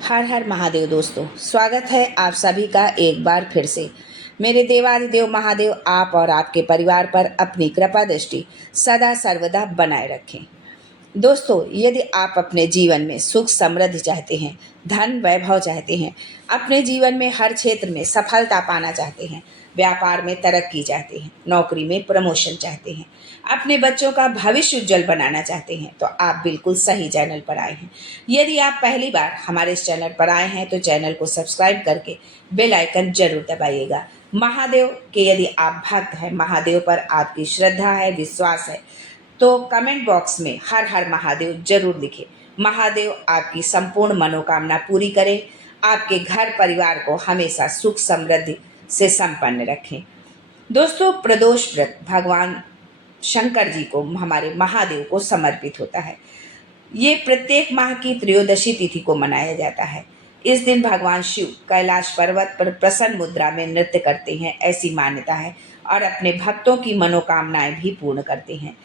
हर हर महादेव दोस्तों, स्वागत है आप सभी का एक बार फिर से। मेरे देवाधिदेव महादेव आप और आपके परिवार पर अपनी कृपा दृष्टि सदा सर्वदा बनाए रखें। दोस्तों, यदि आप अपने जीवन में सुख समृद्धि चाहते हैं, धन वैभव चाहते हैं, अपने जीवन में हर क्षेत्र में सफलता पाना चाहते हैं, व्यापार में तरक्की चाहते हैं, नौकरी में प्रमोशन चाहते हैं, अपने बच्चों का भविष्य उज्जवल बनाना चाहते हैं, तो आप बिल्कुल सही चैनल पर आए हैं। यदि आप पहली बार हमारे इस चैनल पर आए हैं तो चैनल को सब्सक्राइब करके बेल आइकन जरूर दबाइएगा। महादेव के यदि आप भक्त हैं, महादेव पर आपकी श्रद्धा है, विश्वास है, तो कमेंट बॉक्स में हर हर महादेव जरूर लिखें। महादेव आपकी संपूर्ण मनोकामना पूरी करें, आपके घर परिवार को हमेशा सुख समृद्धि से संपन्न रखें। दोस्तों, प्रदोष व्रत भगवान शंकर जी को, हमारे महादेव को समर्पित होता है। ये प्रत्येक माह की त्रयोदशी तिथि को मनाया जाता है। इस दिन भगवान शिव कैलाश पर्वत पर प्रसन्न मुद्रा में नृत्य करते हैं, ऐसी मान्यता है, और अपने भक्तों की मनोकामनाएं भी पूर्ण करते हैं।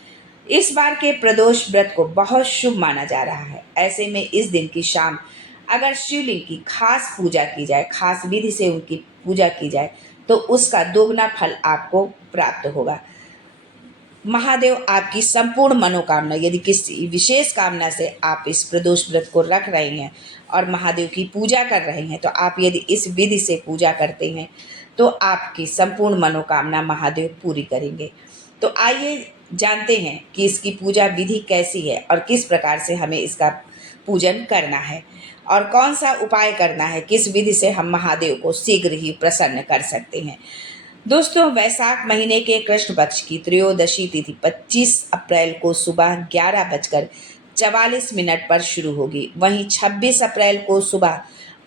इस बार के प्रदोष व्रत को बहुत शुभ माना जा रहा है। ऐसे में इस दिन की शाम अगर शिवलिंग की खास पूजा की जाए, खास विधि से उनकी पूजा की जाए, तो उसका दोगुना फल आपको प्राप्त होगा। महादेव आपकी संपूर्ण मनोकामना, यदि किसी विशेष कामना से आप इस प्रदोष व्रत को रख रहे हैं और महादेव की पूजा कर रहे हैं, तो आप यदि इस विधि से पूजा करते हैं तो आपकी संपूर्ण मनोकामना महादेव पूरी करेंगे। तो आइए जानते हैं कि इसकी पूजा विधि कैसी है और किस प्रकार से हमें इसका पूजन करना है और कौन सा उपाय करना है, किस विधि से हम महादेव को शीघ्र ही प्रसन्न कर सकते हैं। दोस्तों, वैशाख महीने के कृष्ण पक्ष की त्रयोदशी तिथि 25 अप्रैल को सुबह 11:44 पर शुरू होगी। वहीं 26 अप्रैल को सुबह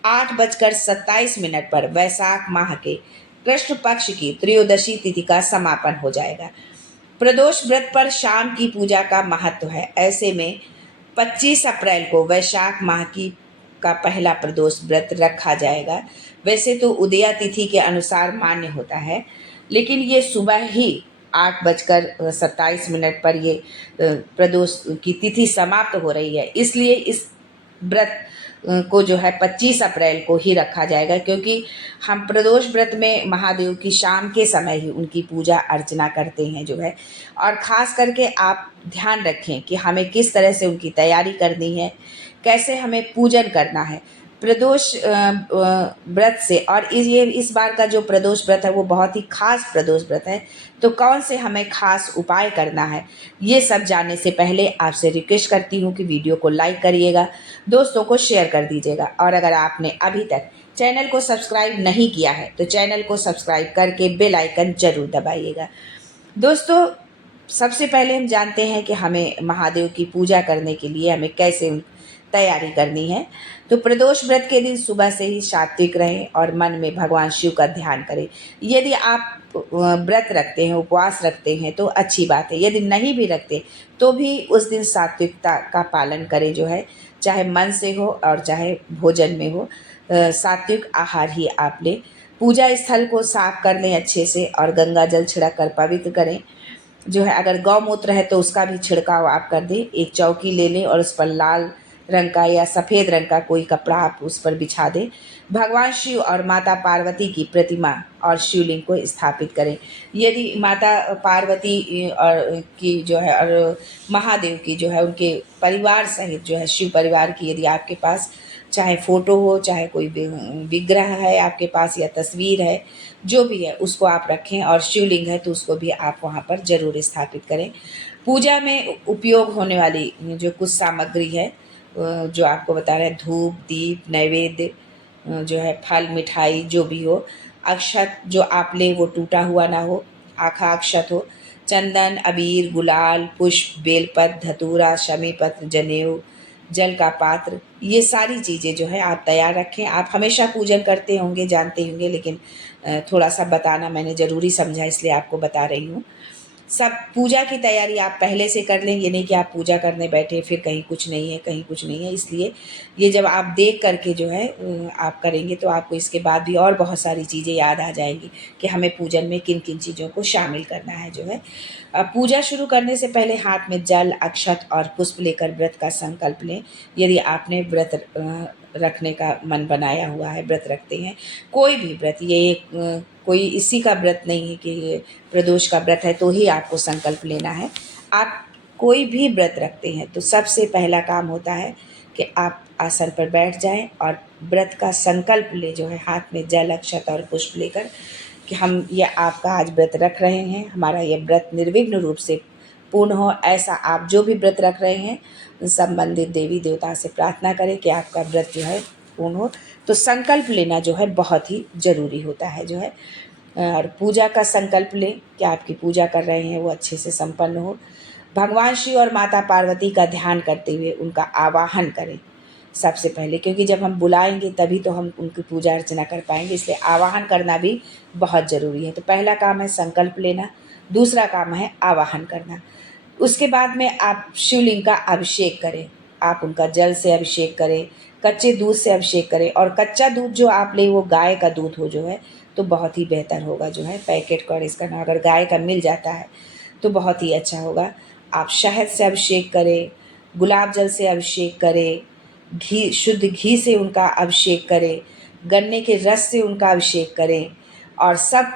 8:27 पर वैशाख माह के कृष्ण पक्ष की त्रयोदशी तिथि का समापन हो जाएगा। प्रदोष व्रत पर शाम की पूजा का महत्व है। ऐसे में 25 अप्रैल को वैशाख माह की का पहला प्रदोष व्रत रखा जाएगा। वैसे तो उदया तिथि के अनुसार मान्य होता है, लेकिन ये सुबह ही 8:27 पर ये प्रदोष की तिथि समाप्त हो रही है, इसलिए इस व्रत को जो है 25 अप्रैल को ही रखा जाएगा, क्योंकि हम प्रदोष व्रत में महादेव की शाम के समय ही उनकी पूजा अर्चना करते हैं जो है। और ख़ास करके आप ध्यान रखें कि हमें किस तरह से उनकी तैयारी करनी है, कैसे हमें पूजन करना है प्रदोष व्रत से। और इस बार का जो प्रदोष व्रत है वो बहुत ही खास प्रदोष व्रत है, तो कौन से हमें खास उपाय करना है, ये सब जानने से पहले आपसे रिक्वेस्ट करती हूँ कि वीडियो को लाइक करिएगा, दोस्तों को शेयर कर दीजिएगा, और अगर आपने अभी तक चैनल को सब्सक्राइब नहीं किया है तो चैनल को सब्सक्राइब करके बेल आइकन जरूर दबाइएगा। दोस्तों, सबसे पहले हम जानते हैं कि हमें महादेव की पूजा करने के लिए हमें कैसे तैयारी करनी है। तो प्रदोष व्रत के दिन सुबह से ही सात्विक रहें और मन में भगवान शिव का ध्यान करें। यदि आप व्रत रखते हैं, उपवास रखते हैं तो अच्छी बात है, यदि नहीं भी रखते तो भी उस दिन सात्विकता का पालन करें जो है, चाहे मन से हो और चाहे भोजन में हो, सात्विक आहार ही आप लें। पूजा स्थल को साफ कर लें अच्छे से और गंगा जल छिड़क कर पवित्र करें जो है। अगर गौमूत्र है तो उसका भी छिड़काव आप कर दें। एक चौकी ले लें और उस पर लाल रंग का या सफ़ेद रंग का कोई कपड़ा आप उस पर बिछा दें। भगवान शिव और माता पार्वती की प्रतिमा और शिवलिंग को स्थापित करें। यदि माता पार्वती और की जो है और महादेव की जो है, उनके परिवार सहित जो है, शिव परिवार की यदि आपके पास चाहे फ़ोटो हो, चाहे कोई विग्रह है आपके पास या तस्वीर है, जो भी है उसको आप रखें, और शिवलिंग है तो उसको भी आप वहाँ पर ज़रूर स्थापित करें। पूजा में उपयोग होने वाली जो कुछ सामग्री है जो आपको बता रहे हैं, धूप, दीप, नैवेद्य जो है, फल, मिठाई जो भी हो, अक्षत जो आप लें वो टूटा हुआ ना हो, आखा अक्षत हो, चंदन, अबीर, गुलाल, पुष्प, बेलपत्र, धतूरा, शमी पत्र, जनेऊ, जल का पात्र, ये सारी चीज़ें जो है आप तैयार रखें। आप हमेशा पूजन करते होंगे, जानते होंगे, लेकिन थोड़ा सा बताना मैंने ज़रूरी समझा, इसलिए आपको बता रही हूँ। सब पूजा की तैयारी आप पहले से कर लें, ये नहीं कि आप पूजा करने बैठे फिर कहीं कुछ नहीं है, कहीं कुछ नहीं है। इसलिए ये जब आप देख करके जो है आप करेंगे तो आपको इसके बाद भी और बहुत सारी चीज़ें याद आ जाएंगी कि हमें पूजन में किन किन चीज़ों को शामिल करना है जो है। पूजा शुरू करने से पहले हाथ में जल, अक्षत और पुष्प लेकर व्रत का संकल्प लें। यदि आपने व्रत रखने का मन बनाया हुआ है, व्रत रखते हैं। कोई भी व्रत, ये कोई इसी का व्रत नहीं है कि ये प्रदोष का व्रत है तो ही आपको संकल्प लेना है। आप कोई भी व्रत रखते हैं तो सबसे पहला काम होता है कि आप आसन पर बैठ जाएं और व्रत का संकल्प ले, जो है हाथ में जल, अक्षत और पुष्प लेकर, कि हम ये आपका आज व्रत रख रहे हैं, हमारा ये व्रत निर्विघ्न रूप से पूर्ण हो। ऐसा आप जो भी व्रत रख रहे हैं उन सब मंदिर देवी देवता से प्रार्थना करें कि आपका व्रत जो है पूर्ण हो। तो संकल्प लेना जो है बहुत ही ज़रूरी होता है, जो है। और पूजा का संकल्प लें कि आपकी पूजा कर रहे हैं वो अच्छे से संपन्न हो। भगवान शिव और माता पार्वती का ध्यान करते हुए उनका आवाहन करें सबसे पहले, क्योंकि जब हम बुलाएंगे तभी तो हम उनकी पूजा अर्चना कर पाएंगे, इसलिए आवाहन करना भी बहुत ज़रूरी है। तो पहला काम है संकल्प लेना, दूसरा काम है आवाहन करना। उसके बाद में आप शिवलिंग का अभिषेक करें, आप उनका जल से अभिषेक करें, कच्चे दूध से अभिषेक करें। और कच्चा दूध जो आप लें वो गाय का दूध हो, जो है तो बहुत ही बेहतर होगा, जो है पैकेट का, और इसका ना अगर गाय का मिल जाता है तो बहुत ही अच्छा होगा। आप शहद से अभिषेक करें, गुलाब जल से अभिषेक करें, घी, शुद्ध घी से उनका अभिषेक करें, गन्ने के रस से उनका अभिषेक करें। और सब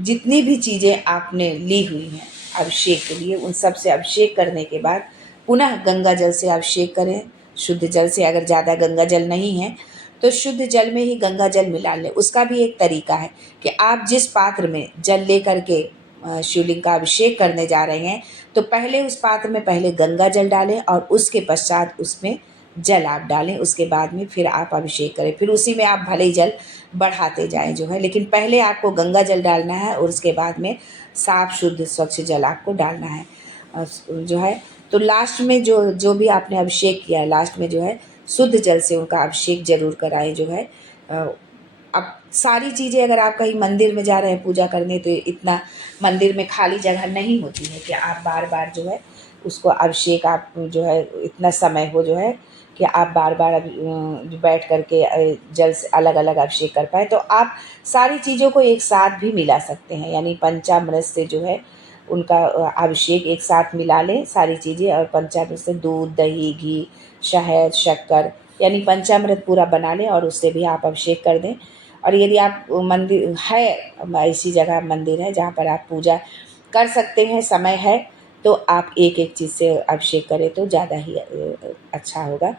जितनी भी चीज़ें आपने ली हुई हैं अभिषेक के लिए, उन सब से अभिषेक करने के बाद पुनः गंगा जल से अभिषेक करें। शुद्ध जल से, अगर ज़्यादा गंगा जल नहीं है तो शुद्ध जल में ही गंगा जल मिला लें। उसका भी एक तरीका है कि आप जिस पात्र में जल लेकर के शिवलिंग का अभिषेक करने जा रहे हैं तो पहले उस पात्र में पहले गंगा जल डालें और उसके पश्चात उसमें जल आप डालें। उसके बाद में फिर आप अभिषेक करें, फिर उसी में आप भले ही जल बढ़ाते जाएं, जो है, लेकिन पहले आपको गंगा जल डालना है और उसके बाद में साफ शुद्ध स्वच्छ जल आपको डालना है, जो है। तो लास्ट में जो भी आपने अभिषेक किया है, लास्ट में जो है शुद्ध जल से उनका अभिषेक जरूर कराएं, जो है। अब सारी चीज़ें, अगर आप कहीं मंदिर में जा रहे हैं पूजा करने तो इतना मंदिर में खाली जगह नहीं होती है कि आप बार बार जो है उसको अभिषेक, आप जो है इतना समय हो, जो है कि आप बार बार बैठ करके जल से अलग अलग अभिषेक कर पाए। तो आप सारी चीज़ों को एक साथ भी मिला सकते हैं, यानी पंचामृत से जो है उनका अभिषेक एक साथ मिला लें सारी चीज़ें। और पंचामृत से दूध, दही, घी, शहद, शक्कर, यानी पंचामृत पूरा बना लें और उससे भी आप अभिषेक कर दें। और यदि आप मंदिर है, ऐसी जगह मंदिर है जहाँ पर आप पूजा कर सकते हैं, समय है, तो आप एक एक चीज़ से अभिषेक करें तो ज़्यादा ही अच्छा होगा।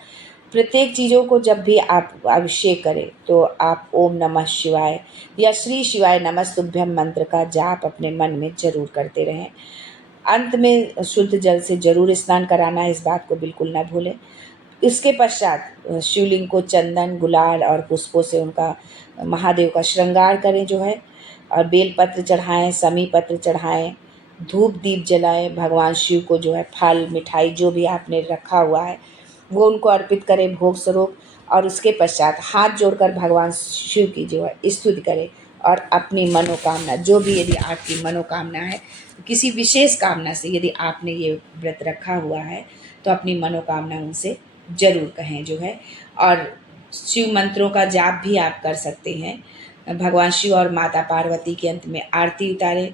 प्रत्येक चीज़ों को जब भी आप अभिषेक करें तो आप ओम नमः शिवाय या श्री शिवाय नमस्तुभ्यम मंत्र का जाप अपने मन में जरूर करते रहें। अंत में शुद्ध जल से जरूर स्नान कराना है, इस बात को बिल्कुल ना भूलें। इसके पश्चात शिवलिंग को चंदन, गुलाल और पुष्पों से उनका महादेव का श्रृंगार करें, जो है। और बेलपत्र चढ़ाएं, समी पत्र चढ़ाएं, धूप दीप जलाएं। भगवान शिव को जो है फल, मिठाई जो भी आपने रखा हुआ है वो उनको अर्पित करें भोग स्वरूप। और उसके पश्चात हाथ जोड़कर भगवान शिव की जो है स्तुति करें और अपनी मनोकामना, जो भी यदि आपकी मनोकामना है, किसी विशेष कामना से यदि आपने ये व्रत रखा हुआ है तो अपनी मनोकामना उनसे ज़रूर कहें, जो है। और शिव मंत्रों का जाप भी आप कर सकते हैं। भगवान शिव और माता पार्वती के अंत में आरती उतारें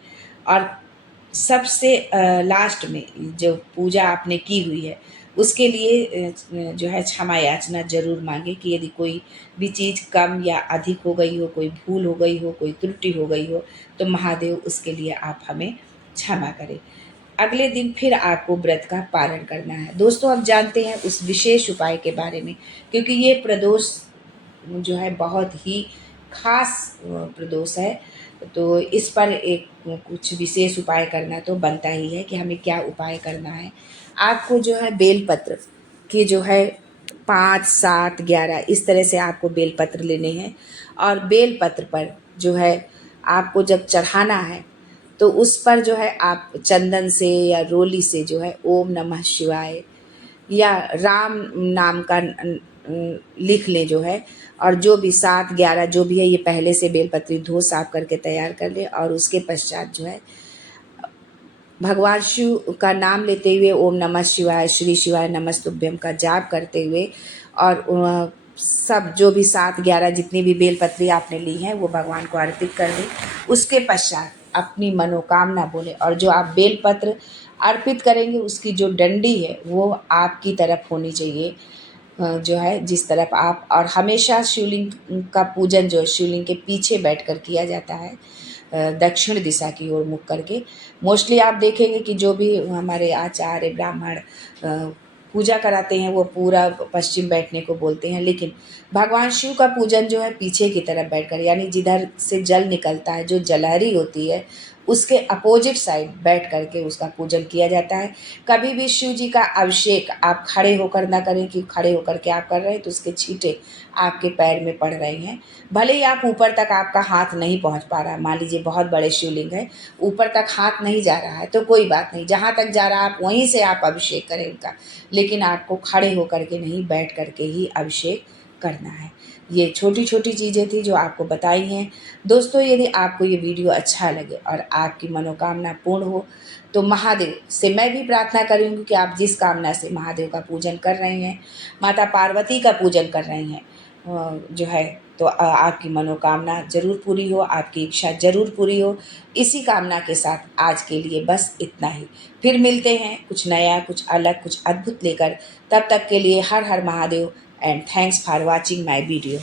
और सबसे लास्ट में जो पूजा आपने की हुई है उसके लिए जो है क्षमा याचना ज़रूर मांगे कि यदि कोई भी चीज़ कम या अधिक हो गई हो, कोई भूल हो गई हो, कोई त्रुटि हो गई हो, तो महादेव उसके लिए आप हमें क्षमा करें। अगले दिन फिर आपको व्रत का पालन करना है। दोस्तों, अब जानते हैं उस विशेष उपाय के बारे में, क्योंकि ये प्रदोष जो है बहुत ही खास प्रदोष है, तो इस पर एक कुछ विशेष उपाय करना तो बनता ही है कि हमें क्या उपाय करना है। आपको जो है बेलपत्र के जो है 5, 7, 11 इस तरह से आपको बेलपत्र लेने हैं। और बेलपत्र पर जो है आपको जब चढ़ाना है तो उस पर जो है आप चंदन से या रोली से जो है ओम नमः शिवाय या राम नाम का लिख लें, जो है। और जो भी 7, 11 जो भी है ये पहले से बेलपत्री धो साफ करके तैयार कर लें। और उसके पश्चात जो है भगवान शिव का नाम लेते हुए ओम नमः शिवाय, श्री शिवाय नमस्तुभ्यम का जाप करते हुए और सब जो भी 7, 11 जितनी भी बेलपत्री आपने ली हैं वो भगवान को अर्पित कर दें। उसके पश्चात अपनी मनोकामना बोले और जो आप बेलपत्र अर्पित करेंगे उसकी जो डंडी है वो आपकी तरफ होनी चाहिए। जो है जिस तरफ आप, और हमेशा शिवलिंग का पूजन जो है शिवलिंग के पीछे बैठकर किया जाता है, दक्षिण दिशा की ओर मुख करके। मोस्टली आप देखेंगे कि जो भी हमारे आचार्य ब्राह्मण पूजा कराते हैं वो पूरा पश्चिम बैठने को बोलते हैं, लेकिन भगवान शिव का पूजन जो है पीछे की तरफ बैठकर, यानी जिधर से जल निकलता है, जो जलहरी होती है, उसके अपोजिट साइड बैठ करके उसका पूजन किया जाता है। कभी भी शिव जी का अभिषेक आप खड़े होकर ना करें, कि खड़े होकर के आप कर रहे हैं तो उसके छींटे आपके पैर में पड़ रहे हैं। भले ही आप ऊपर तक आपका हाथ नहीं पहुंच पा रहा, मान लीजिए बहुत बड़े शिवलिंग है, ऊपर तक हाथ नहीं जा रहा है तो कोई बात नहीं, जहाँ तक जा रहा है आप वहीं से आप अभिषेक करें उनका, लेकिन आपको खड़े होकर के नहीं, बैठ करके ही अभिषेक करना है। ये छोटी छोटी चीज़ें थी जो आपको बताई हैं। दोस्तों, यदि आपको ये वीडियो अच्छा लगे और आपकी मनोकामना पूर्ण हो तो महादेव से मैं भी प्रार्थना करूँगी कि आप जिस कामना से महादेव का पूजन कर रहे हैं, माता पार्वती का पूजन कर रहे हैं, जो है तो आपकी मनोकामना ज़रूर पूरी हो, आपकी इच्छा ज़रूर पूरी हो। इसी कामना के साथ आज के लिए बस इतना ही। फिर मिलते हैं कुछ नया, कुछ अलग, कुछ अद्भुत लेकर। तब तक के लिए Har Har Mahadev and thanks for watching my video.